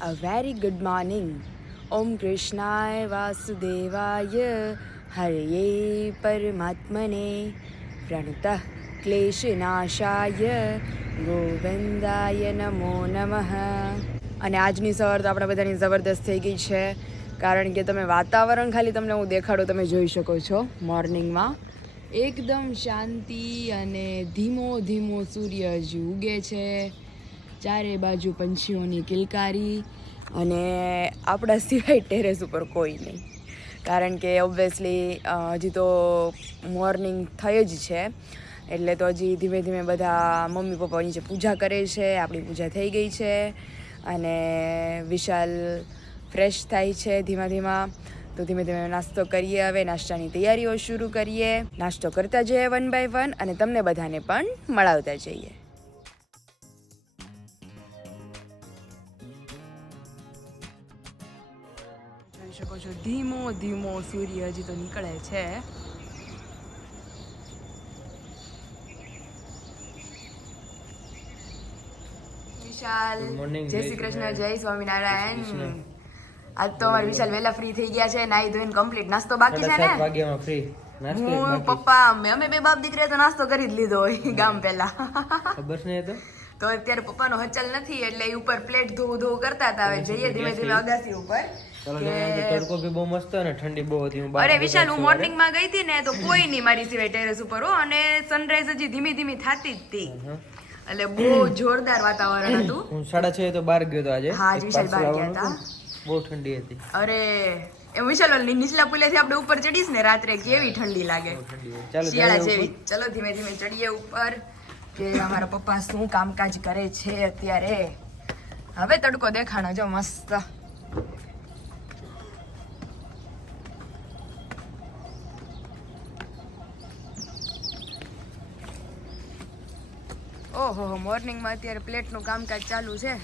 A very good morning. Om Krishnaya Vasudevaya Hare Paramatmane Pranatah Kleshinashaya Govindaya Namo Namaha. અને આજની સવાર તો આપણા બધાની જબરદસ્ત થઈ ગઈ છે, કારણ કે તમે વાતાવરણ ખાલી તમને હું દેખાડું, તમે જોઈ શકો છો. મોર્નિંગમાં એકદમ શાંતિ અને ધીમો ધીમો સૂર્ય હજી ઉગે છે, ચારે બાજુ પંછીઓની કિલકારી, અને આપણા સિવાય ટેરેસ ઉપર કોઈ નહીં, કારણ કે ઓબ્વિયસલી હજી તો મોર્નિંગ થઈ જ છે, એટલે તો હજી ધીમે ધીમે બધા મમ્મી પપ્પા નીચે પૂજા કરે છે. આપણી પૂજા થઈ ગઈ છે અને વિશાલ ફ્રેશ થાય છે ધીમા ધીમા. તો ધીમે ધીમે નાસ્તો કરીએ. હવે નાસ્તાની તૈયારીઓ શરૂ કરીએ. નાસ્તો કરતા જઈએ વન બાય વન અને તમને બધાને પણ મળાવતા જઈએ. જોઈ શકો છો ધીમો ધીમો સૂર્ય હજી તો નીકળે છે. વિશાલ, જય શ્રી કૃષ્ણ, જય સ્વામિનારાયણ. આજ તો અમારે વિશાલ વહેલા ફ્રી થઈ ગયા છે, નાઈ ધોઈને કમ્પ્લીટ. નાસ્તો બાકી છે ને? 7 વાગ્યામાં ફ્રી. હું પપ્પા અમે બે બાપ દીકરા તો નાસ્તો કરી જ લીધો હોય ગામ પહેલા. ખબર છે તો અત્યારે પપ્પાનો હચલ નથી, એટલે એ ઉપર પ્લેટ ધોવું કરતા હતા. હવે જઈએ ધીમે ધીમે અગાસી ઉપર. તડકો બી બહુ મસ્ત અને ઠંડી બહુ હતી. અરે વિશાલ, હું મોર્નિંગ માં ગઈ હતી ને તો કોઈ નહીં મારી સિવાય ટેરેસ ઉપર હો, અને સનરાઈઝ હજી ધીમી ધીમી થતી જ હતી, એટલે બહુ જોરદાર વાતાવરણ હતું. હું 6:30 તો બહાર ગયો તો આજે. હા, વિશાલ બહાર ગયા હતા. બહુ ઠંડી હતી. અરે એ વિશાલ નીચલા પુલેથી આપણે ઉપર ચડીશ ને રાત્રે, કેવી ઠંડી લાગે, શિયાળા જેવી. ચલો ધીમે ધીમે ચડીએ ઉપર, કે અમારા પપ્પા શું કામકાજ કરે છે અત્યારે. હવે તડકો દેખાણો જો મસ્ત. ઓહો, મોર્નિંગમાં અત્યારે પ્લેટનું કામકાજ ચાલુ છે.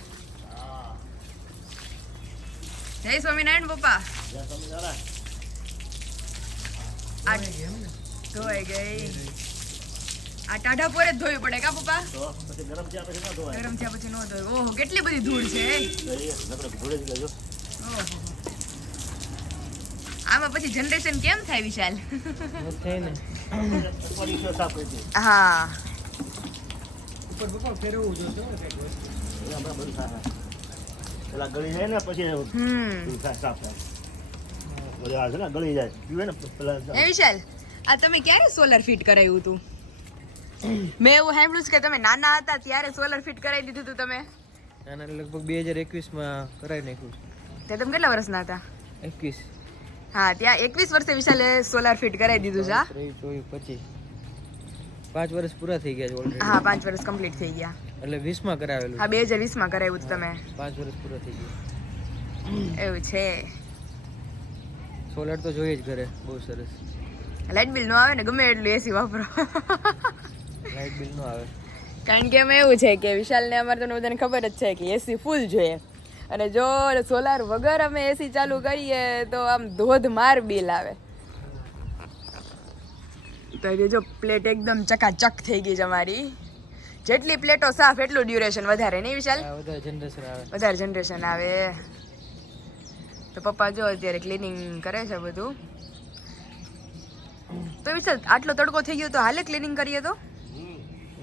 જય સ્વામિનારાયણ પપ્પા. આ ધોઈ ગઈ. આ ટાઢા પર જ ધોવી પડે કા પપ્પા? ગરમ થયા પછી ન ધોય. ઓહો, કેટલી બધી ધૂળ છે. આમાં પછી જનરેશન કેમ થાય વિશાલ? હા, ઉપર પપ્પા ફેરવવું જોઈએ પેલા ગળી જાય ને પછી સાફ થાય. ઓલા છે ને ગળી જાય પીવે ને પેલા. એ વિશાલ, આ તમે ક્યારે સોલર ફિટ કરાવ્યું હતું? મેં એવું સાંભળ્યું છે કે તમે નાના હતા ત્યારે સોલર ફિટ કરાવી દીધું હતું તમે? નાના લગભગ 2021 માં કરાવી નાખ્યું. તે તમે કેટલા વર્ષના હતા? 21. હા, ત્યાં 21 વર્ષે વિશાલે સોલર ફિટ કરાવી દીધું છે. 24, 25 5 વર્ષ પૂરા થઈ ગયા છે ઓલરેડી. હા, 5 વર્ષ કમ્પ્લીટ થઈ ગયા. એટલે 20 માં કરાવેલું. હા, 2020 માં કરાવ્યું હતું તમે. 5 વર્ષ પૂરા થઈ ગયા. એવું છે. સોલર તો જોઈએ જ ઘરે, બહુ સરસ. લાઇટ બિલ નો આવે ને ગમે એટલું એસી વાપરો. લાઇટ બિલ નો આવે, કારણ કે એમાં એવું છે કે વિશાલ ને અમારે તો બધાને ખબર જ છે કે એસી ફૂલ જોઈએ, અને જો સોલાર વગર અમે એસી ચાલુ કરીએ તો આમ ધોધમાર બિલ આવે. તો જો પ્લેટ એકદમ ચકાચક થઈ ગઈ છે અમારી. જેટલી પ્લેટો સાફ એટલું ડ્યુરેશન વધારે, નહીં વિશાલ? વધારે જનરેશન આવે. તો પપ્પા જો અત્યારે ક્લિનિંગ કરે છે બધું. તો વિશાલ, આટલો તડકો થઈ ગયો તો હાલે ક્લિનિંગ કરીએ તો?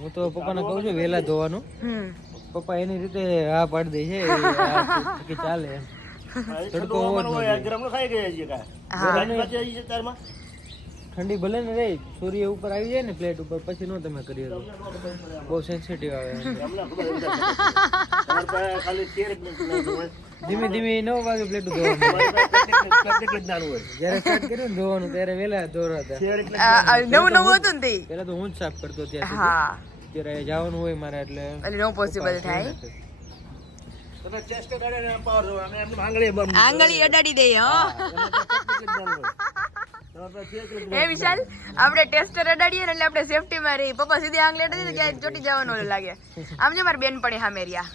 હું તો પપ્પાને કહું છું વહેલા ધોવાનું. પપ્પા એની રીતે હા પાડી દે છે, ચાલે એમ. તડકો ગરમ ખાઈ ગયા છે. ઠંડી ભલે ને રે, સૂર્ય ઉપર આવી જાય ને પ્લેટ ઉપર, પછી નો તમે કરી દો, બહુ સેન્સિટિવ આવે. ધીમે ધીમે 9 વાગે પ્લેટ ધોવાનું. જયારે સ્ટાર્ટ કર્યું ને ધોવાનું ત્યારે વેલા ધોરાતા. નવું હતું ને પેલા તો હું જ સાફ કરતો ત્યાં. હા, ત્યારે જવાનું હોય મારે, એટલે નો પોસિબલ થાય. આંગળી અડાડી દે. એ વિશાલ, આપણે ટેસ્ટર અડાડીએ ને એટલે આપણે સેફટી માં રહી. પપ્પા સીધી આંગળી અડાડી દે ક્યાંય ચોટી જવાનું લાગે. આમ જો મારી બેન પડી હામેરિયા.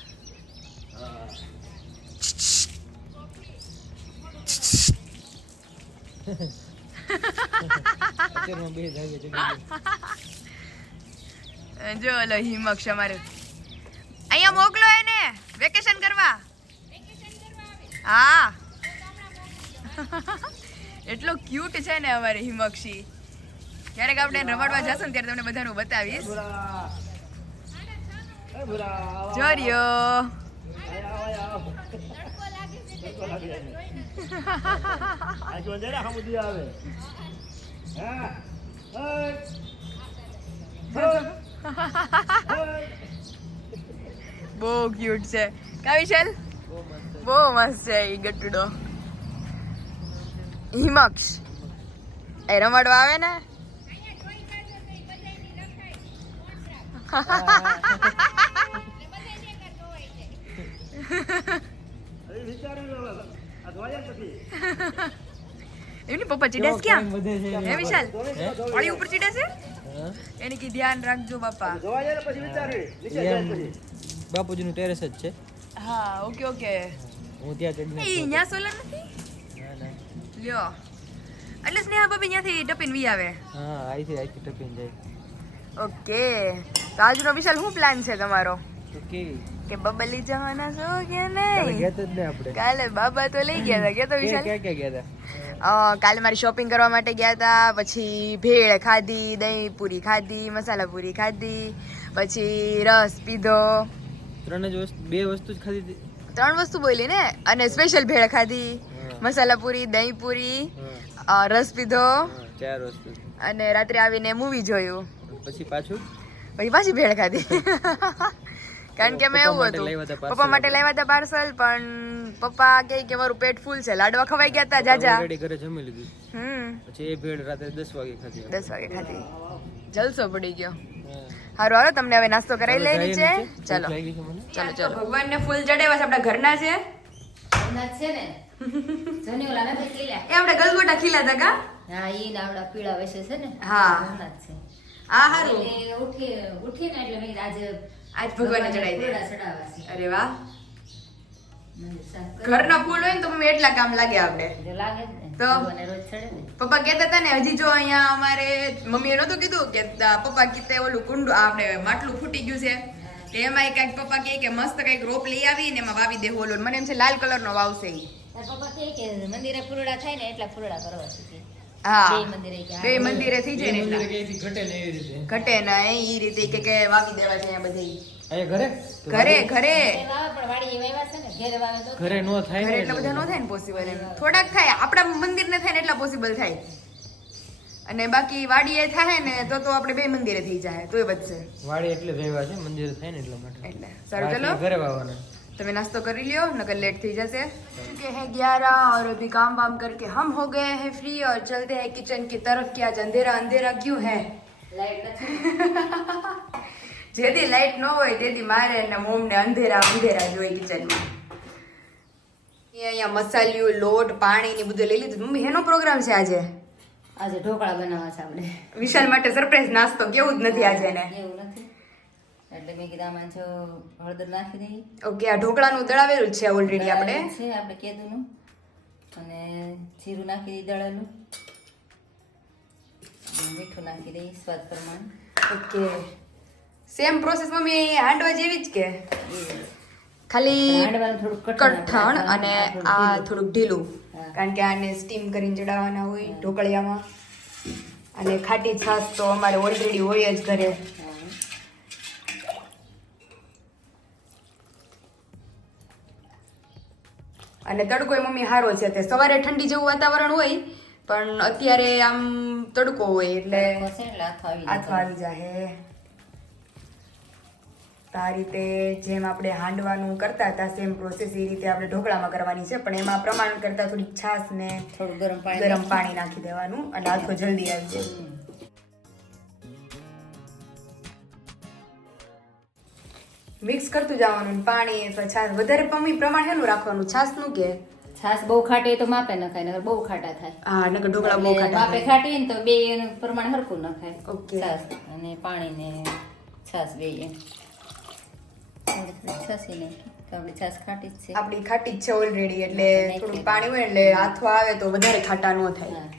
જો હિમક્ષ અમારે અહીંયા મોકલો એને વેકેશન કરવા. હા એટલો ક્યુટ છે ને અમારી હિમક્ષી. ક્યારેક આપણે રમાડવા જશું ને ત્યારે તમને બધાનું બતાવીશ. જોરિયો બહુ ક્યુટ છે કા વિશાલ? બહુ મસ્ત છે ઈ ગટુડો. હિમક્ષ એ રમાડવા આવે ને એમની પપ્પા ચીડાસ ક્યાં હે વિશાલ? પાળી ઉપર ચીડાશે એની કી ધ્યાન રાખજો બાપા. બાપુજીનું ટેરેસ જ છે. હા ઓકે ઓકે. હું ત્યાં ચડીને ઈ ન્યા સોલર નથી લ્યો એટલે સ્નેહા ભાભી ત્યાંથી ટપીને વી આવે. હા આઈથી ટપીને જાય. ઓકે તો આજનો વિશાલ શું પ્લાન છે તમારો? તો કેવી કે બબલી જવાના છો કે નહીં? ગયા જ ને આપણે કાલે બાબા તો લઈ ગયા હતા કે તો વિશાલ? ક્યાં ગયા હતા? કાલે મારી શોપિંગ કરવા માટે ગયા હતા. પછી ભેળ ખાધી, દહીં પૂરી ખાધી, મસાલા પૂરી ખાધી, પછી રસ પીધો. બે વસ્તુ જ ખાધી હતી. 3 વસ્તુ બોલી ને. અને સ્પેશિયલ ભેળ ખાધી, મસાલા પૂરી, દહીં પૂરી, રસ પીધો, 4 વસ્તુ. અને રાત્રે આવીને મૂવી જોયું. પછી પાછી ભેળ ખાધી. કારણ કે મેં એવું હતું પપ્પા માટે લાવ્યા હતા પાર્સલ, પણ પપ્પા કહે કે મારું પેટ ફૂલ છે. લાડવા ખવાઈ ગયા હતા જાજા. ઘરે જમી લીધું. પછી એ ભેળ રાત્રે 10 વાગે ખાધી. 10 વાગે ખાધી. જલસો પડી ગયો. હારું હાલો તમને હવે નાસ્તો કરાવી લઈ નીચે. ચલો ચલો ચલો. ભગવાનને ફૂલ ચડાવ્યા છે આપણા ઘરના છે. છે ને જની ઓલા નથી ખીલ્યા. એ આપણે ગલગોટા ખીલા હતા કા? હા ઈ નાવડા પીળા વેશે છે ને. હા ઘરના જ છે. આ હારું એટલે ઉઠી ને એટલે મેં આજે આજ ભગવાનને ચડાવી દે. ચડાવવા છે. અરે વાહ. મંદિર સાફ કરી. ઘરના ફૂલ હોય ને તો મમ્મી એટલા કામ લાગે આપણે. જો લાગે જ ને તો? ભગવાનને રોજ ચડે ને. પપ્પા કહેતા હતા ને હજી જો અહીંયા અમારે મમ્મીએ નહોતું કીધું કે પપ્પા કીતે ઓલું કુંડું આપણે માટલું ફૂટી ગયું છે. તો એમાં કઈક પપ્પા કહે કે મસ્ત કઈક રોપ લઈ આવી ને એમાં વાવી દેવું ઓલું. મને એમ છે લાલ કલરનો વાવશે ઈ. તાર પપ્પા કહે કે મંદિરે ફૂલડા થાય ને એટલા ફૂલડા કરવા છે. હા બે મંદિરે ગયા. બે મંદિરે થઈ જાય ને એટલા ઘટે ને એવી રીતે. ઘટે ના ઈ રીતે કે વાવી દેવા છે અહીંયા બધે. અહીંયા ઘરે ઘરે એ વાવે પણ વાડી એ વાવ્યા છે ને ઘેર વાવે તો ઘરે નો થાય ઘરે ને એટલા બધા ન થાય ને પોસિબલ. થોડાક થાય આપણા મંદિરને થાય ને એટલા પોસિબલ થાય. અને બાકી વાડીએ થાય ને તો આપણે બે મંદિરે થઈ જાય તોય વધશે. વાડી એટલે વેવા છે મંદિર થાય ને એટલા માટે. એટલે સારું ચલો ઘરે વાવવાના. તમે नाश्ता कर लियो नकल लेट थी जैसे के है 11 और अभी काम वाम करके हम हो गए हैं फ्री और चलते हैं किचन की तरफ. क्या आज अंधेरा अंधेरा क्यों है? લાઈટ નથી. જેથી લાઈટ ન હોય તેથી મારે અને મોમ ને અંધેરા અંધેરા જોઈ કિચનમાં. અહીંયા મસાલિયું લોટ પાણી ને બધું લઈ લીધું. મમ્મી એનો પ્રોગ્રામ છે આજે? આજે ઢોકળા બનાવવા છે આપણે. વિશાલ માટે સરપ્રાઈઝ નાસ્તો કેવું જ નથી આજે ને. એવું નથી એટલે મેં કીધું આમાં જો હળદર નાખી દઈએ. ઓકે આ ઢોકળાનું દળાવેલું છે ઓલરેડી આપણે. છે આપણે કેદુનું અને જીરું નાખી દઈએ દળેલું. મીઠું નાખી દઈએ સ્વાદ પ્રમાણે. ઓકે સેમ પ્રોસેસ મમ્મી હાંડવા જેવી જ કે ખાલી હાંડવાનું થોડું કઠણ અને આ થોડુંક ઢીલું? હા. કારણ કે આને સ્ટીમ કરીને ચડાવવાના હોય ઢોકળિયામાં. અને ખાટી છાશ તો અમારે ઓલરેડી હોય જ ઘરે. અને તડકો એ મમ્મી સારો છે. તે સવારે ઠંડી જેવું વાતાવરણ હોય પણ અત્યારે આમ તડકો હોય એટલે હાથો આવી જાય. તો આ રીતે જેમ આપણે હાંડવાનું કરતા હતા સેમ પ્રોસેસ એ રીતે આપણે ઢોકળામાં કરવાની છે. પણ એમાં પ્રમાણ કરતા થોડીક છાશ ને થોડું ગરમ પાણી નાખી દેવાનું અને હાથો જલ્દી આવી જાય. મિક્સ કરતું જવાનું. પાણી અથવા છાશ વધારે મમ્મી પ્રમાણ હેનું રાખવાનું? છાશનું કે છાશ બહુ ખાટી હોય તો માપે નખાય નકર બહુ ખાટા થાય. હા નકર ઢોકળા બહુ ખાટા માપે ખાટી હોય ને તો બે એનું પ્રમાણ હરખું નખાય. ઓકે. છાશ અને પાણી ને છાશ બે એમ છાશી નાખી તો આપણી છાશ ખાટી જ છે. આપણી ખાટી જ છે ઓલરેડી એટલે થોડું પાણી હોય એટલે હાથો આવે તો વધારે ખાટા ન થાય. હા.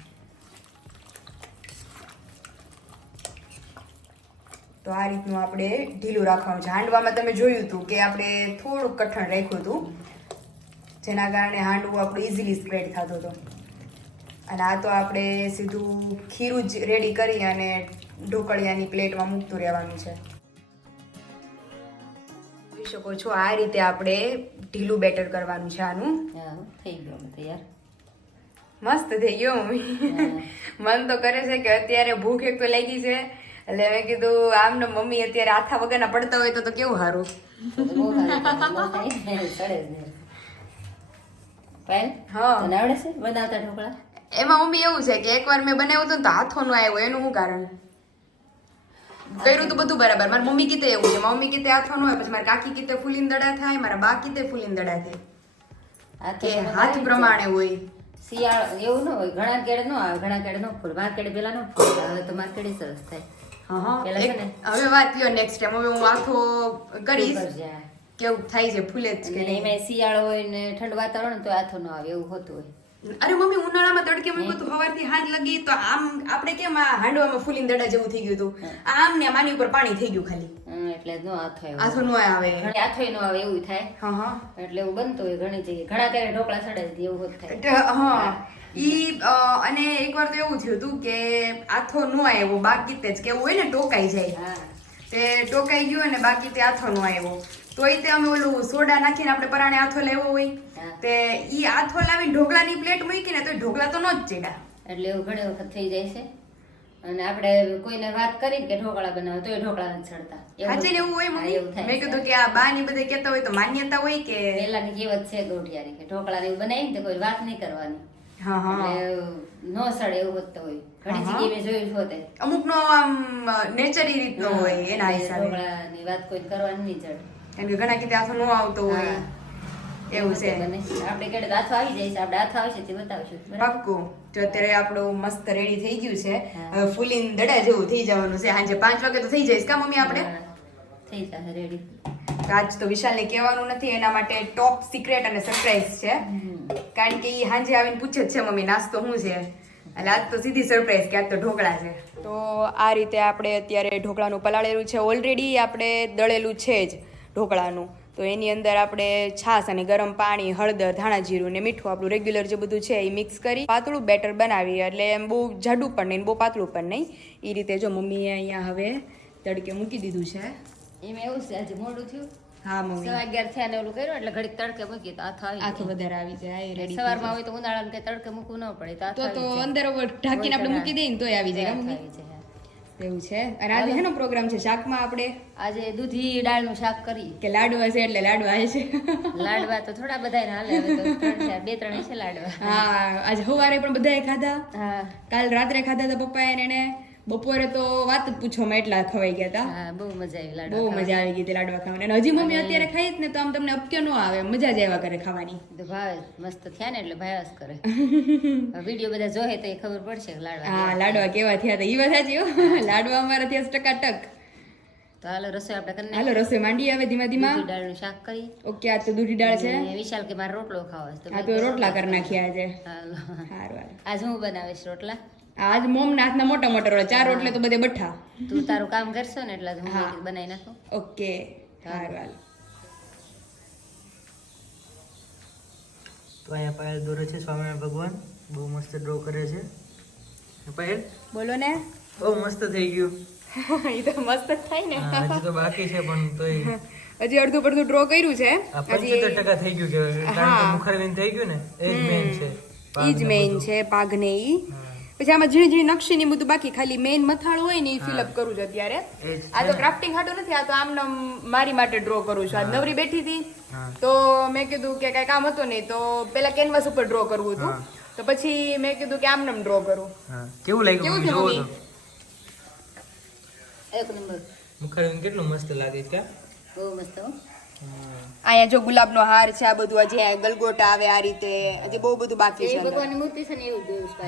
તો આ રીતનું આપણે ઢીલું રાખવાનું છે. હાંડવામાં તમે જોયું હતું કે આપણે થોડુંક કઠણ રાખ્યું હતું જેના કારણે હાંડવો આપણું ઇઝીલી સ્પ્રેડ થતો હતો. અને આ તો આપણે સીધું ખીરું જ રેડી કરી અને ઢોકળિયાની પ્લેટમાં મૂકતું રહેવાનું છે. જોઈ શકો છો આ રીતે આપણે ઢીલું બેટર કરવાનું છે આનું. હા થઈ ગયો તૈયાર. મસ્ત થઈ ગયો મમ્મી. મન તો કરે છે કે અત્યારે ભૂખ એક તો લાગી છે એટલે મેં કીધું આમ ને મમ્મી અત્યારે આથા વગરના પડતા હોય તો કેવું સારું. હા આવડે છે બનાવતા ઢોકળા? એમાં મમ્મી એવું છે કે એકવાર મેં બનાવ્યું હતું ને તો હાથો નો આવ્યો. એનું શું કારણ? કર્યું તો બધું બરાબર. મારી મમ્મી કીતે એવું છે, મમ્મી કીતે હાથો ન હોય, પછી મારા કાકી કીતે ફૂલીન દડા થાય, મારા બા કીતે ફૂલીન દડા થાય, કે હાથ પ્રમાણે હોય. શિયાળ એવું ન હોય, ઘણા કેડે ન આવે, ઘણા કેડે ન ફૂલ. માર કેડે પેલા ન ફૂલ, હવે તો માર કેડે સરસ થાય. હવે વાત લ્યો નેક્સ્ટ ટાઈમ. હવે હું હાથો કરીશ કેવું થાય છે, ફૂલે જ કે નહીં. એમાં શિયાળો હોય ને ઠંડુ વાતાવરણ તો હાથો ન આવે એવું હોતું હોય. અરે મમ્મી ઉનાળામાં તડકે મૂક્યું હતું, સવારથી હાથ લગી તો આમ આપણે કેમ આ હાંડવામાં ફૂલીને દડા જેવું થઈ ગયું હતું, આમ ને માની ઉપર પાણી થઈ ગયું ખાલી. એટલે નો હાથો આવે, હાથો નો આવે, હાથો નો આવે એવું થાય. હા હા, એટલે એવું બનતું હોય ઘણી જગ્યાએ. ઘણા ક્યારે ઢોકળા ચડાવી એવું હોત થાય. હા અને એકવાર તો એવું થયું હતું કે આથો નો આવ્યો, બાકી જ કેવું હોય ને ટોકાઈ જાય, તે ટોકાઈ ગયું અને બાકી તે આથો નો આવ્યો. તોય તે અમે ઓલું સોડા નાખીને આપણે પરાણે આથો લેવો હોય તે ઈ આથો લાવીને ઢોકળાની પ્લેટ મૂકીને તો ઢોકળા તો નો જ ચડ્યા. એટલે એવું ઘણી વખત થઈ જાય છે. અને આપણે કોઈને વાત કરી કે ઢોકળા બનાવો તો એ ઢોકળા નથી ચડતા. સાચે ને એવું હોય મમ્મી. મેં કીધું કે આ બા ની બધે કહેતા હોય તો માન્યતા હોય કે પેલાની કહેવત છે ગોઠિયારી કે ઢોકળા ને એવું બનાવીને તો કોઈ વાત નહીં કરવાની. હા હા, એટલે નો સડે એવું હોત હોય. ઘણી જગ્યાએ મેં જોયું હોતે. અમુક નો આમ નેચરી રીતનો હોય એના હિસાબે ઢોકળાની વાત કોઈ કરવાની નહીં ચડે. કેમ કે ઘણા કીધે આથો નો આવતો હોય એવું છે. આપણે કેડે હાથો આવી જાય છે, આપણે હાથો આવશે તે બતાવશું. પાક્કું. તો અત્યારે આપણું મસ્ત રેડી થઈ ગયું છે. હવે ફૂલીન દડા જેવું થઈ જવાનું છે. સાંજે 5 વાગે તો થઈ જઈશ કા મમ્મી આપણે? થઈ જશે રેડી. આજ તો વિશાલને કહેવાનું નથી, એના માટે ટોપ સિક્રેટ અને સરપ્રાઈઝ છે. કારણ કે એ સાંજે આવીને પૂછે જ છે મમ્મી નાસ્તો શું છે, એટલે આજ તો સીધી સરપ્રાઈઝ કે આજ તો ઢોકળા છે. તો આ રીતે આપણે અત્યારે ઢોકળાનું પલાળેલું છે. ઓલરેડી આપણે દળેલું છે જ ઢોકળાનું. તો એની અંદર આપણે છાશ અને ગરમ પાણી, હળદર, ધાણા જીરું ને મીઠું આપણું રેગ્યુલર જે બધું છે એ મિક્સ કરી પાતળું બેટર બનાવી. એટલે એમ બહુ જાડું પણ નહીં, બહુ પાતળું પણ નહીં. એ રીતે જો મમ્મીએ અહીંયા હવે તડકે મૂકી દીધું છે. એમ એવું છે આજે મોડું થયું. હા મમ્મી, 11 થયા ને ઓલું કર્યું એટલે ઘડીક તડકે મૂકી તો આથો વધારે આવી જાય. રેડી સવારમાં હોય તો ઉનાળામાં કે તડકે મૂકવું ન પડે તો અંદર ઢાંકીને આપણે મૂકી દઈએ ને તોય આવી જાય મમ્મી. એવું છે. અને આજે હેનો પ્રોગ્રામ છે શાકમાં? આપણે આજે દૂધી દાળનું શાક કરી. કે લાડવા છે એટલે લાડવા આવે છે? લાડવા તો થોડા બધાય હાલે, હવે તો 2-3 છે લાડવા. હા, આજે સવારે પણ બધાએ ખાધા. હા, કાલ રાત્રે ખાધા હતા પપ્પાએ ને એને. બપોરે તો વાત જ પૂછવામાં એટલા ખવાઈ ગયા હતા. હા, બહુ મજા આવી લાડવા. બહુ મજા આવી ગઈ હતી લાડવા ખાવાની. અને હજી મમ્મી અત્યારે ખાઈ જ ને તો આમ તમને અપક્યો ન આવે, મજા જ આવ્યા કરે ખાવાની. તો ભાવે મસ્ત થયા ને એટલે ભાવ્યા જ કરે. વિડીયો બધા જોહે તો એ ખબર પડશે કે લાડવા. હા, લાડવા કેવા થયા હતા ઈ વાત સાચી હો. લાડવા અમારા થયા ટકાટક. તો હાલો રસોઈ આપણે કરી હાલો રસોઈ માંડીએ હવે ધીમા ધીમા. દૂધી દાળનું શાક કરી. ઓકે, આ તો દૂધી દાળ છે. વિશાલ કે મારે રોટલો ખાવો છે. હા, તો રોટલા કરી નાખ્યા આજે. હાલો, સારું. આજ હું બનાવીશ રોટલા. આજ મોમ ના હાથના મોટા મોટા રોટલા, 4 રોટલે તો બધે બઠા. તું તારું કામ કરશો ને એટલે હું બનાવી નાખું. ઓકે, સારું. તો અહીંયા પાયલ દોરે છે સ્વામિનારાયણ ભગવાન. બહુ મસ્ત ડ્રો કરે છે પાયલ. બોલો ને. બહુ મસ્ત થઈ ગયું. એ તો મસ્ત જ થાય ને. હજી તો બાકી છે પણ તોય હજી અડધું પડધું ડ્રો કર્યું છે. 75% થઈ ગયું કે કારણ કે મુખરવીન થઈ ગયું ને એ જ મેઇન છે. ઈ જ મેઇન છે પાઘને ઈ. પછી આમાં ઝીણી ઝીણી નકશી ની બધું બાકી, ખાલી મેઇન મથાળું હોય ને એ ફિલઅપ કરું છું અત્યારે. આ તો ક્રાફ્ટિંગ હાટું નથી, આ તો આમ મારી માટે ડ્રો કરું છું. આજ નવરી બેઠી હતી તો મેં કીધું કે કઈ કામ હતું નહીં તો પેલા કેનવાસ ઉપર ડ્રો કરવું હતું, તો પછી મેં કીધું કે આમ ડ્રો કરું. કેવું લાગ્યું? જોવો તો એક નંબર. મુખરવીન કેટલું મસ્ત લાગે છે. બહુ મસ્ત હો. અહીંયા જો ગુલાબનો હાર છે, આ બધું હજી આ ગલગોટા આવે આ રીતે, હજી બહુ બધું બાકી છે. ભગવાનની મૂર્તિ છે ને એવું જોયું છે.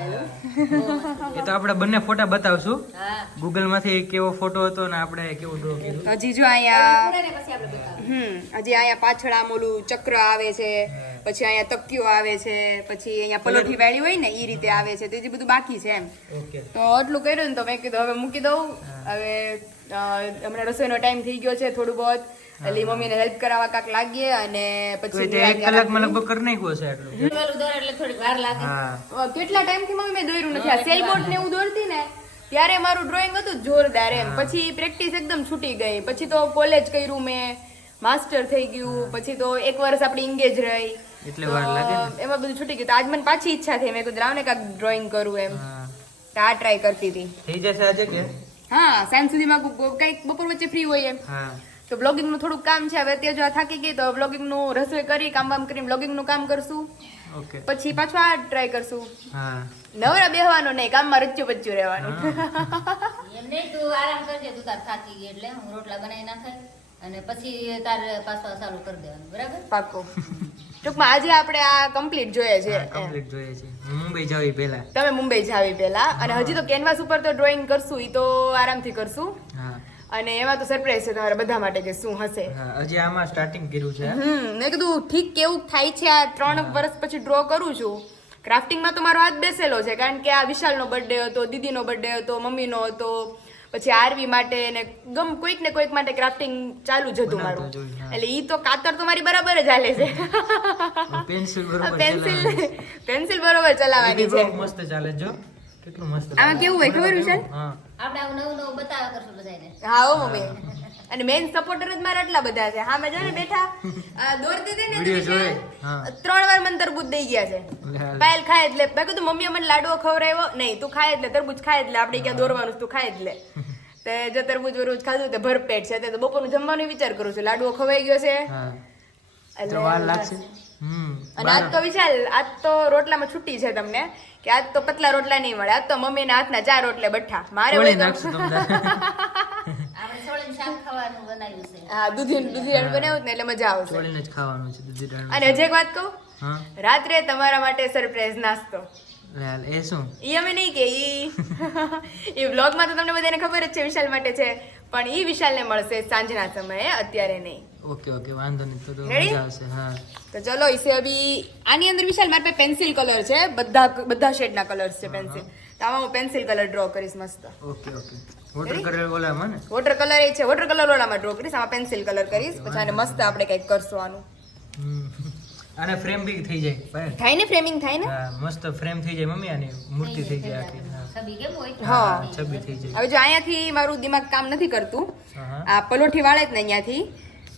એ તો આપણે બંને ફોટા બતાવશું. હા, ગૂગલ માંથી કેવો ફોટો હતો ને આપણે કેવો ડ્રો કર્યો. હજી જો અહીંયા હજી અહીંયા પાછળ આમ ઓલું ચક્ર આવે છે, પછી અહીંયા તકિયો આવે છે, પછી અહીંયા પલોઠી વાળી હોય ને એ રીતે આવે છે, તે બધું બાકી છે એમ. તો આટલું કર્યું ને તો મેં કીધું હવે મૂકી દઉં. હવે હમણાં રસોઈનો ટાઈમ થઈ ગયો છે થોડું બહુ, એટલે મમ્મીને હેલ્પ કરાવવા કાક લાગીએ અને પછી તો 1 કલાકમાં લગભગ કરી નાખ્યું હશે આટલું. દિવાલ દોર એટલે થોડીક વાર લાગે. હા કેટલા ટાઈમથી મમ્મી મેં દોર્યું નથી. આ સેલ બોર્ડ ને એવું દોરતી ને ત્યારે મારું ડ્રોઈંગ હતું જોરદાર એમ. પછી પ્રેક્ટિસ એકદમ છૂટી ગઈ. પછી તો કોલેજ કર્યું મેં, માસ્ટર થઈ ગયું, પછી તો 1 વર્ષ આપણી એંગેજ રહી, એટલે વાર લાગે ને. એમાં બધું છૂટી ગયું. તો આજ મને પાછી ઈચ્છા થઈ, મેં કીધું લાવ ને કાંઈક ડ્રોઈંગ કરું એમ. હા તો આ ટ્રાય કરતી હતી. થઈ જશે આજે કે? હા, સાંજ સુધીમાં કંઈક બપોર વચ્ચે ફ્રી હોય એમ. હા તો બ્લોગિંગ નું થોડુંક કામ છે. હવે અત્યારે જો આ થાકી ગઈ તો બ્લોગિંગ નું રસોઈ કરી કામ વામ કરીને બ્લોગિંગ નું કામ કરશું. ઓકે પછી પાછું આ ટ્રાય કરશું. હા નવરા બેહવાનું નહીં, કામમાં રચ્યું બચ્યું રહેવાનું. એમ નહીં, તું આરામ કરજે. તું તાર થાકી ગઈ એટલે હું રોટલા બનાવી નાખાય અને પછી તાર પાછા ચાલુ કરી દેવાનું. બરાબર? પાકો. ટૂંકમાં આજે આપણે આ કમ્પ્લીટ જોઈએ છે. કમ્પ્લીટ જોઈએ છે. મુંબઈ જાવી પહેલા. તમે મુંબઈ જાવી પહેલા. અને હજી તો કેનવાસ ઉપર તો ડ્રોઈંગ કરશું, ઈ તો આરામથી કરશું. હા અને એમાં તો સરપ્રાઈઝ છે તમારા બધા માટે કે શું હશે. હા હજી આમાં સ્ટાર્ટિંગ કર્યું છે. મેં કીધું ઠીક કેવું થાય છે. આ 3 વર્ષ પછી ડ્રો કરું છું. ક્રાફ્ટિંગમાં તો મારો હાથ બેસેલો છે, કારણ કે આ વિશાલનો બર્થડે હતો, દીદીનો બર્થડે હતો, મમ્મીનો હતો, પછી આરવી માટે ને કોઈક ને કોઈક માટે ક્રાફ્ટિંગ ચાલુ જ હતું મારું. એટલે ઈ તો કાતર તો મારી બરાબર જ હાલે છે. પેન્સિલ બરોબર પેન્સિલ બરોબર ચલાવવાની છે. મસ્ત ચાલે જો. કેટલું મસ્ત. આમાં કેવું હોય ખબર વિશાલ? હા આપણે આવું નવું નવું બતાવ્યા કરશું બધાને. હા હો મમ્મી. અને મેઇન સપોર્ટર જ મારા આટલા બધા છે. હા મેં જો ને બેઠા દોરતી હતી ને તો વિડિયો જોઈ. હા 3 વાર મને તરબૂચ દઈ ગયા છે. પાયલ ખાય એટલે મેં કીધું મમ્મીએ મને લાડવો ખવડાવ્યો નહીં, તું ખાય એટલે તરબૂચ ખાય એટલે આપણે ક્યાં દોરવાનું તું ખાય એટલે. તે જો તરબૂચ વરબૂચ ખાધું તે ભરપેટ છે. તે તો બપોરનું જમવાનું વિચાર કરું છું. લાડવો ખવાઈ ગયો છે હા એટલે તો વાર લાગશે. અને આજ તો વિશાલ આજ તો રોટલામાં છૂટી છે તમને કે આજ તો પતલા રોટલા નહીં મળે. આજ તો મમ્મીના હાથના 4 રોટલે બઠ્ઠા મારે હોય તો આપણે સોળીનું શાક ખાવાનું બનાવ્યું છે. હા દૂધી બનાવ્યું ને એટલે મજા આવશે. ચોળીને જ ખાવાનું છે દૂધી દાળ. અને હજી એક વાત કહું, હા રાત્રે તમારા માટે સરપ્રાઈઝ નાસ્તો. યાર એ શું? ઈ અમે નહીં કે ઈ વ્લોગમાં તો તમને બધાને ખબર જ છે વિશાલ માટે છે, પણ ઈ વિશાલને મળશે સાંજના સમયે, અત્યારે નહીં. ઓકે ઓકે વાંધો નહીં તો Ready? મજા આવશે. હા તો ચલો ઇસે અભી આની અંદર વિશાલ મારી પાસે પેન્સિલ કલર છે, બધા શેડના કલર્સ છે પેન્સિલ. તો આમાં હું પેન્સિલ કલર ડ્રો કરીશ મસ્ત. ઓકે ઓકે વોટર કલર ઓલામાં ને? વોટર કલર એ છે, વોટર કલર ઓલામાં ડ્રો કરીશ, આમાં પેન્સિલ કલર કરીશ. પછી આને મસ્ત આપણે કંઈક કરશું આનું. અને ફ્રેમ બી થઈ જાય ભાઈ. થાય ને ફ્રેમિંગ થાય ને. હા મસ્ત ફ્રેમ થઈ જાય મમ્મી. આની મૂર્તિ થઈ જાય આખી. હા છબી કેમ હોય? હા છબી થઈ જાય. હવે જો અહીંયાથી મારું દિમાગ કામ નથી કરતું, હા આ પલોઠી વાળે જ ને અહીંયાથી.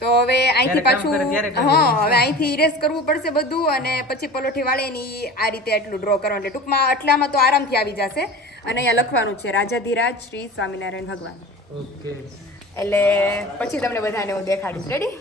તો હવે અહીંથી જ્યારે કામ પાછું કરે ત્યારે કરવું. હા હવે અહીંથી ઇરેઝ કરવું પડશે બધું, અને પછી પલોઠી વાળીની આ રીતે એટલું ડ્રો કરવાનું. એટલે ટૂંકમાં આટલામાં તો આરામથી આવી જશે. અને અહીંયા લખવાનું છે રાજાધિરાજ શ્રી સ્વામિનારાયણ ભગવાન. ઓકે એટલે પછી તમને બધાને હું દેખાડીશ. રેડી?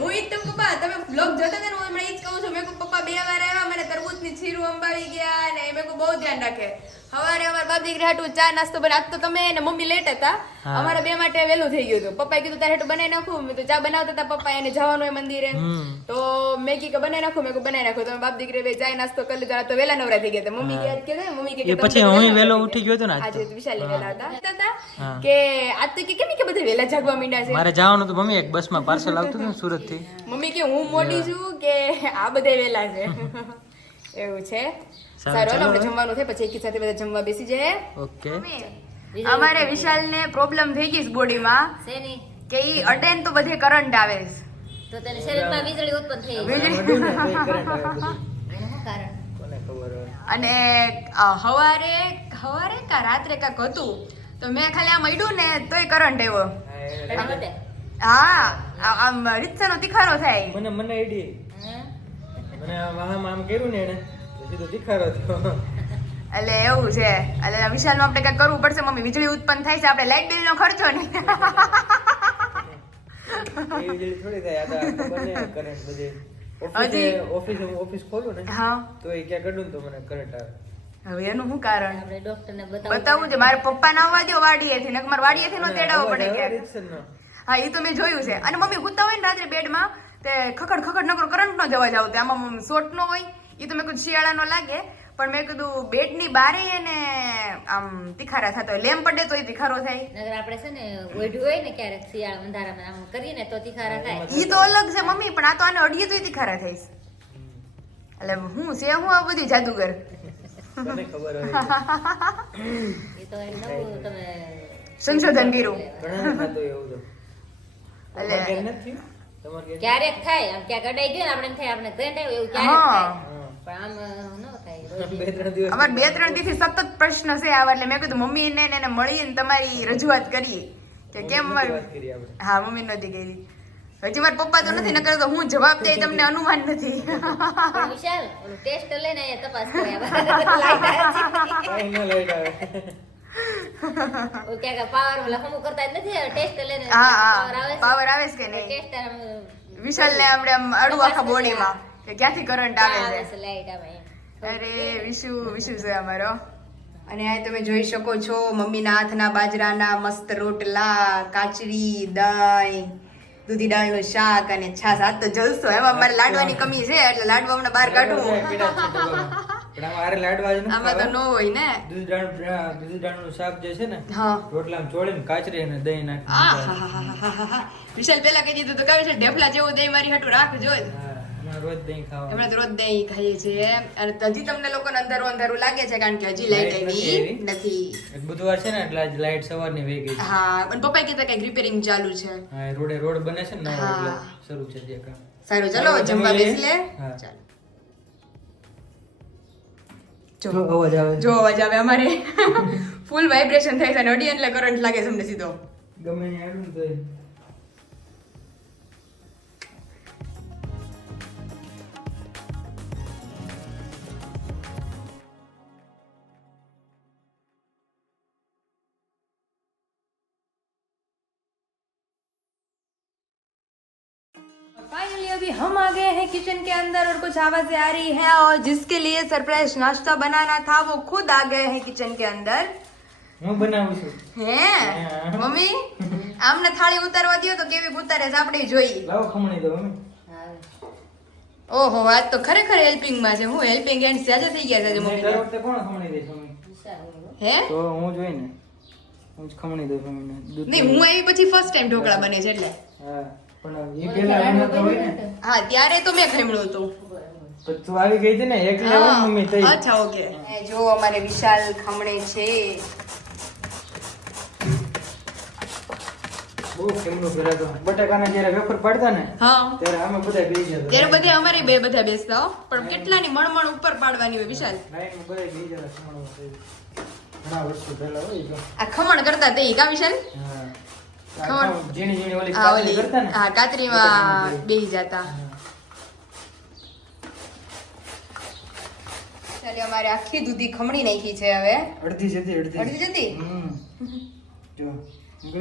હું ઈ તો પપ્પા તમે બ્લોગ જોતા હતા ને હું હમણાં ઈ જ કહું છું. મેં કહું પપ્પા 2 વાર આવ્યા, મને તરબૂચની છીરું અંબાવી ગયા અને મેં કહું બહુ ધ્યાન રાખે. સવારે અમારા બાપ દીકરી હાટું ચા નાસ્તો બને. આજ તો તમે ને મમ્મી લેટ હતા, અમારા 2 માટે વહેલું થઈ ગયું હતું. પપ્પાએ કીધું તારે હાટું બનાવી નાખું. મેં તો ચા બનાવતા હતા, પપ્પા એને જવાનું હોય મંદિરે, તો મેં કીધું બનાવી નાખું. મેં કહું બનાવી નાખું. તમે બાપ દીકરી બે ચા નાસ્તો કરી લીધો. તો વહેલા નવરા થઈ ગયા હતા. મમ્મી યાદ કે મમ્મી કે પછી હું વહેલો ઉઠી ગયો હતો ને આજે વિશાલી વહેલા હતા કે આજ તો કે કેમ કે બધા વહેલા જાગવા માંડ્યા છે. મારે જવાનું તો મમ્મી એક બસમાં પાર્સલ આવતું હતું સુરત થી. મમ્મી કે હું મોડી છું કે આ બધા વેલા છે. એવું છે. સારું હાલો આપણે જમવાનું થાય પછી એકી સાથે બધા જમવા બેસી જાય. ઓકે અમારે વિશાલને પ્રોબ્લેમ થઈ ગઈ છે બોડીમાં શેની? કે ઈ અટેન તો બધે કરંટ આવે છે. તો તેને શરીરમાં વીજળી ઉત્પન્ન થઈ ગઈ. બધું ને કઈ કરંટ આવે બધું. એનું શું કારણ? કોને ખબર હોય. અને હવારે કા રાત્રે કાક હતું તો મેં ખાલી આમ અડ્યું ને તોય કરંટ આવ્યો. એના માટે? હા આમ રીતસરનો તીખારો થાય. મને આઈડી હે? મને આમ કર્યું ને એને સીધો તીખારો થયો. એટલે એવું છે. એટલે વિશાલમાં આપણે કઈ કરવું પડશે. મમ્મી વીજળી ઉત્પન્ન થાય છે, આપણે લાઇટ બિલ નો ખર્ચો નહીં. એ વીજળી થોડી થાય. આ તો ખબર ને કરંટ બધે ઓફિસ ખોલું ને હા તો એ ક્યાં કાઢું ને તો મને કરંટ આવે. હવે એનું શું કારણ આપણે ડોક્ટરને બતાવવું છે. મારે પપ્પા ના આવવા દો વાડીએથી, નકર મારે વાડીએથી નો તેડાવવો પડે કે. રીતસરનો. હા એ તો મેં જોયું છે. અને મમ્મી હુતા હોય ને રાત્રે બેડમાં તે ખખડ નકરો કરંટ નો જવા જાવ. આમાં શોર્ટ નો હોય એ તો મેં કીધું શિયાળા નો લાગે, પણ મેં કીધું બેડ ની બારે એને આમ તીખારા થતા હોય. લેમ્પ પડે તો એ તીખારો થાય. નગર આપણે છે ને ઓઢ્યું હોય ને ક્યારેક શિયાળા અંધારામાં આમ કરીએ ને તો તીખારા થાય. ઈ તો અલગ છે મમ્મી, પણ આ તો આને અડીએ તો તીખારા થાય. એટલે હું છે હું આ બધી જાદુગર. મને ખબર હોય. એ તો એ નવું તમે સંશોધન કર્યું. ઘણા થતું એવું તો એટલે તમારે ઘેર નથી થયું? તમારે ઘેર? ક્યારેક થાય આમ ક્યાંક અડાઈ ગયું ને આપણે એમ થાય આપણે ટ્રેન્ડ આવ્યું એવું ક્યારેક હા. થાય હા. પણ આમ ન થાય રોજ. 2-3 દિવસ અમારે 2-3 દિવસથી સતત પ્રશ્ન છે આવા, એટલે મેં કીધું મમ્મીને ને એને મળીને તમારી રજૂઆત કરી કે કેમ મમ્મીની અમારી. વાત કરી આપણે. હા, મમ્મી નહોતી કરી. હજી મારા પપ્પા તો નથી, નકર તો હું જવાબ દઈ તમને અનુમાન નથી. પણ વિશાલ ઓલું ટેસ્ટ લઈને અહીંયા તપાસ કર્યા લાઈટ આવે છે. કાંઈ ન લાઈટ આવે. ઓલું ક્યાંક પાવર ઓલા હમું કરતા જ નથી ટેસ્ટ લઈને હા પાવર હા, આવે છે પાવર આવે છે કે નહીં? ટેસ્ટ વિશાલને આપણે આમ અડું આખા બોડીમાં કે ક્યાંથી કરંટ આવે છે. લાઈટ આવે એમ. અરે વિશુ છે અમારો. અને આ તમે જોઈ શકો છો મમ્મીના હાથના બાજરાના મસ્ત રોટલા, કાચરી, દહીં, દૂધી દાળનું શાક અને છાશ. આજ તો જલસો. એમાં મારે લાડવાની કમી છે એટલે લાડવા હમણાં બહાર કાઢવું. પીડા છે ડબ્બામાં. પણ આમાં હારે લાડવા જ નથી આમાં તો ન ખાવા. હોય ને. દૂધી દાળનું શાક જે છે ને હા. રોટલામાં ચોળીને કાચરી અને દહીં નાખી આહાહાહાહાહા. વિશાલ પેલા કહી દીધું તો કાવે છે ઢેફલા જેવું દહીં મારી હાટું રાખજો જ. હા, અમે રોજ દહીં ખાવા. હમણાં તો રોજ દહીં ખાઈએ છીએ અને હજી તમને લોકોને અંધારું અંધારું લાગે છે કારણ કે હજી લાઈટ Light આવી નથી નથી. એક બુધવાર છે ને એટલે આજ લાઈટ સવારની વહી ગઈ છે. હા, પણ પપ્પા કહેતા કઈક રિપેરિંગ ચાલુ છે. હા, એ રોડ બને છે ને નવો હા. એટલે શરૂ છે જે કામ. સારું ચલો જમવા બેસી લે. હા. ચાલો. જો અવાજ આવે છે. જો અવાજ આવે અમારે ફૂલ વાઇબ્રેશન થાય છે અને અડી એટલે કરંટ લાગે છે અમને સીધો. ગમે ત્યાં આવ્યું ને તોય. फाइनली अभी हम आ गए हैं किचन के अंदर और कुछ आवाजें आ रही है और जिसके लिए सरप्राइज नाश्ता बनाना था वो खुद आ गए हैं किचन के अंदर. હું બનાવું છું. હે મમ્મી આમને થાળી ઉતારવા દો તો કેવી ઉતારે છે આપણે જોઈએ. લાવો ખમણી દો મમ્મી. ઓહો આજ તો ખરેખર હેલ્પિંગ માં છે. હું હેલ્પિંગ હેન્ડ સાજા થઈ ગયા છે દર મમ્મી. વખતે કોણ ખમણી દે છે મમ્મી? હે તો હું જોઈ ને હું જ ખમણી દઉં મમ્મીને. દૂધ નહીં, હું આવી પછી ફર્સ્ટ ટાઈમ ઢોકળા બને છે એટલે. હા, પણ એ પેલા બનાવતા હોય ને હા ત્યારે તો મેં ખમણ્યું હતું. તો તું આવી ગઈ હતી ને એકલી આવું ને મમ્મી થઈ. અચ્છા ઓકે. જો અમારે વિશાલ ખમણે છે. બહુ કેમનું પેલા તો બટાકાના જ્યારે વેફર પાડતા ને હા ત્યારે અમે બધા બેસી જતા. ત્યારે બધે અમારે બધા બેસતા હો. પણ કેટલાની મણમણ ઉપર પાડવાની હોય વિશાલ. લાઈનમાં બધા બેસી જતા ખમણવા થઈ. ઘણા વર્ષો પહેલા હોય તો. આ ખમણ કરતા તે કા વિશાલ? હા. ખમણ. ઝીણી ઝીણી ઓલી હા કાતરી ઓલી કરતા ને હા કાતરીમાં બેહી જતા. હા. ચાલે અમારે આખી દૂધી ખમણી નાખી છે હવે. અડધી જતી અડધી જતી? હમ. જો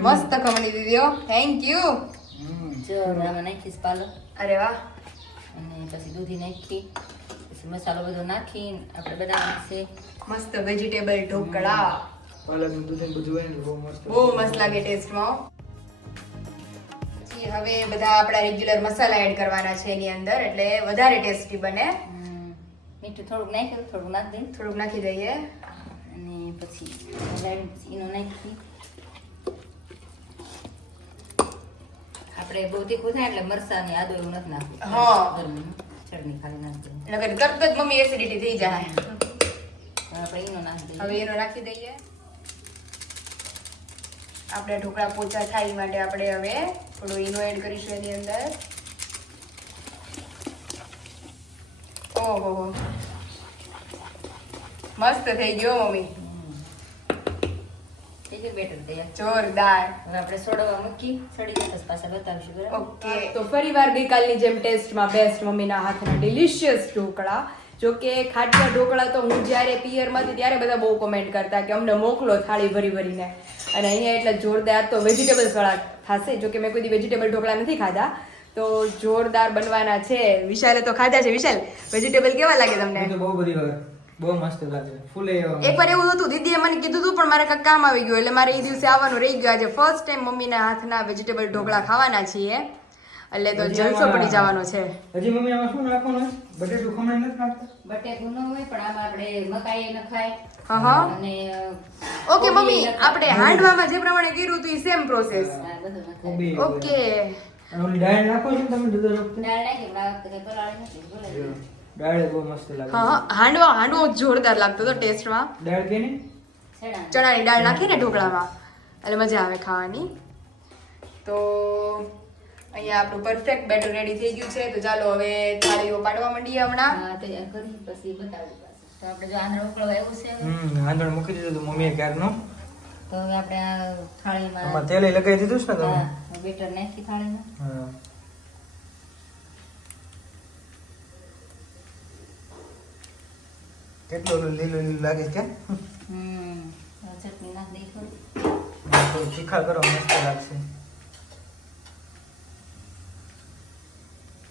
મસ્ત ખમણી દીધી હો. Thank you. હમ. જો આમાં નાખીશ પાલક અરે વાહ. અને પછી દૂધી નાખી પછી મસાલો બધો નાખીને આપણે બનાવવાનું છે. મસ્ત વેજીટેબલ ઢોકળા. પાલક નું દૂધ ને બધું હોય ને બહુ મસ્ત. બહુ મસ્ત લાગે ટેસ્ટમાં. પછી હવે બધા આપણા રેગ્યુલર મસાલા એડ કરવાના છે એની અંદર એટલે વધારે ટેસ્ટી બને. મીઠું થોડુંક નાખ્યું થોડુંક નાખી દઈ થોડુંક નાખી દઈએ. અને પછી એનો નાખી આપણે બહુ તીખું થાય એટલે મરચાં ને આદુ એવું નથી નાખવું. હા. ચટણી ખાલી નાખી દઈએ. નકર તરત જ મમ્મી એસિડિટી થઈ જાય. આપણે એનો નાખી દઈએ. હવે એનો નાખી દઈએ. આપણે ઢોકળા પોચા થાય એ માટે આપણે હવે થોડું ઈનો એડ કરીશું એની અંદર. ઓહો મસ્ત થઈ ગયો મમ્મી. થઈ ગયું બેટર તૈયાર. જોરદાર. હવે આપણે સોડવા મૂકી સડી જાય પછી પાછા બતાવીશું બરાબર. ઓકે તો ફરીવાર ગઈકાલની જેમ ટેસ્ટમાં બેસ્ટ મમ્મીના હાથના ડિલિશિયસ ઢોકળા. જો કે ખાટિયા ઢોકળા તો હું જ્યારે પિયરમાંથી ત્યારે બધા બહુ કોમેન્ટ કરતા કે અમને મોકલો થાળી ભરી ભરીને. અને અહીંયા એટલે જોરદાર તો વેજીટેબલ્સ વાળા થશે. જો કે મેં કોઈ દી વેજીટેબલ ઢોકળા નથી ખાધા તો જોરદાર બનવાના છે. વિશાલે તો ખાધા છે. વિશાલ વેજીટેબલ કેવા લાગે તમને? મને તો બહુ બધી વાર બહુ મસ્ત લાગે. ફૂલે એવા. એકવાર એવું હતું દીદીએ મને કીધું હતું પણ મારે કંઈક કામ આવી ગયું એટલે મારે એ દિવસે આવવાનું રહી ગયું. આજે ફર્સ્ટ ટાઈમ મમ્મીના હાથના વેજીટેબલ ઢોકળા ખાવાના છીએ એટલે તો જલસો પડી જવાનો છે. હજી મમ્મી આમાં શું નાખવાનું છે? બટેટું ખમણ નથી નાખતા? બટેકું ન હોય પણ આમાં આપણે મકાઈ નખાય હા. અને ઓકે મમ્મી આપણે હાંડવામાં જે પ્રમાણે કર્યું હતું એ સેમ પ્રોસેસ. આ બધું નખાય. કોબી ઓકે. અને ઓલી દાળ નાખો છો તમે દર વખતે? દાળ નાખી પણ આ વખતે પલાળી નથી બોલાવી. દાળ બહુ મસ્ત લાગે. હા હાંડવો જોરદાર લાગતો હતો ટેસ્ટમાં. દાળ કેની? ચણાની દાળ નાખીને ઢોકળામાં એટલે મજા આવે ખાવાની. તો અહીંયા આપણું પરફેક્ટ બેટર રેડી થઈ ગયું છે. તો ચાલો હવે થાળીઓ પાડવા માંડીએ હમણાં. તૈયાર કરી પછી બતાવું પાછું. તો આપણે જો આંધણ ઉકળો આવ્યું છે આંધણ મૂકી દીધું હતું મમ્મીએ ક્યારનું. તો હવે આપણે આ થાળીમાં આમાં તેલ લગાવી દીધું છે ને તમે? હા, બેટર નાખી થાળીમાં. હા. કેટલું લીલું લીલું લાગે છે કે? ચટણી નાખી દઈ થોડી. થોડું તીખા કરો મસ્ત લાગશે.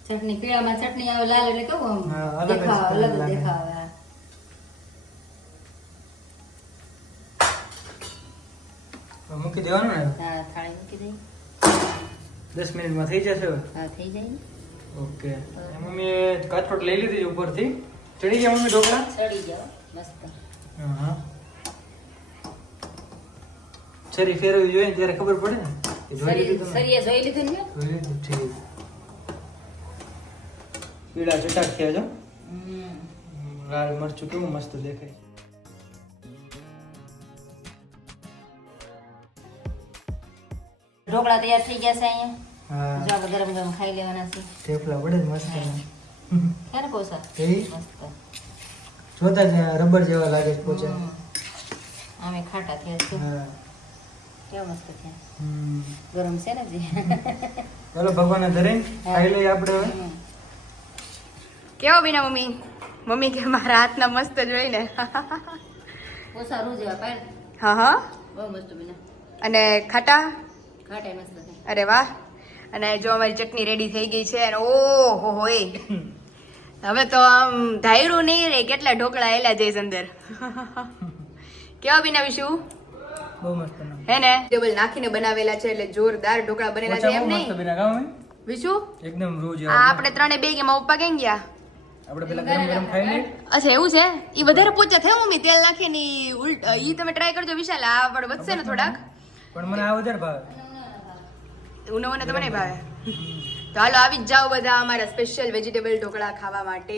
ચટણી પીળામાં ચટણી આવે લાલ એટલે કેવું હા, આમ અલગ જ દેખાવ અલગ જ લાગે. દેખાવે. મૂકી દેવાનું ને? હા, થાળી મૂકી દઈ. 10 મિનિટમાં થઈ જશે હવે? હા, થઈ જાય ને. ઓકે. મમ્મીએ કાથરોટ લઈ લીધી ઉપરથી. ચડી ગયા મમ્મી ઢોકળા? ચડી જાવ મસ્ત. હા. છરી ફેરવવી જોઈએ ને ત્યારે ખબર પડે ને કે જોઈ લીધું તમે? સરીએ જોઈ લીધું ને? જોઈ લીધું, ઠીક. પીળા ચટાક થયા છો. લાલ મરચું કેવું મસ્ત દેખાય. ઢોકળા તૈયાર થઈ ગયા છે અહીંયા. હા. જો આપણે ગરમ ગરમ ખાઈ લેવાના છે. થેપલા વડે જ મસ્ત ને. ક્યારે પોસા એ મસ્ત. જોતા જ રબર જેવા લાગે છે પોચા. આમે ખાટા થયા છે. હા. કેવા મસ્ત થયા. હમ. ગરમ છે ને જી. ચાલો ભગવાનને ધરીને ખાઈ લઈએ આપણે હવે. કેવો બીના મમ્મી? મમ્મી કે મારા હાથના મસ્ત જોઈને. પોસા રૂ જેવા પાડ. હા હા. બહુ મસ્ત બને. અને ખાટા? ખાટા મસ્ત છે. અરે વાહ. અને જો અમારી ચટણી રેડી થઈ ગઈ છે. અને ઓહો હોય હવે તો આમ ધાયરું નહીં રે કેટલા ઢોકળા એલા જઈશ અંદર. કેવા બનાવીશું? બહુ મસ્ત બને. હે ને ટેબલ નાખીને બનાવેલા છે એટલે જોરદાર ઢોકળા બનેલા છે. એમ મસ્ત નહીં બને ગાવ મેં. વિશુ એકદમ રૂ આ જેવા. આપણે ત્રણે બે ગયા પપ્પા કેમ ગયા? આપણે પેલા ગરમ ગરમ ખાઈ લઈએ. અચ્છા એવું છે. ઈ વધારે પોચા થયા મમ્મી તેલ નાખીને ઈ ઉલટ ઈ તમે ટ્રાય કરજો વિશાલ. આ આપણે વધશે ને થોડાક. પણ મને આ વધારે ભાવે. ઉનો મને તો મને ભાવે. તો હાલો આવી જ જાઓ બધા અમારા સ્પેશિયલ વેજીટેબલ ઢોકળા ખાવા માટે.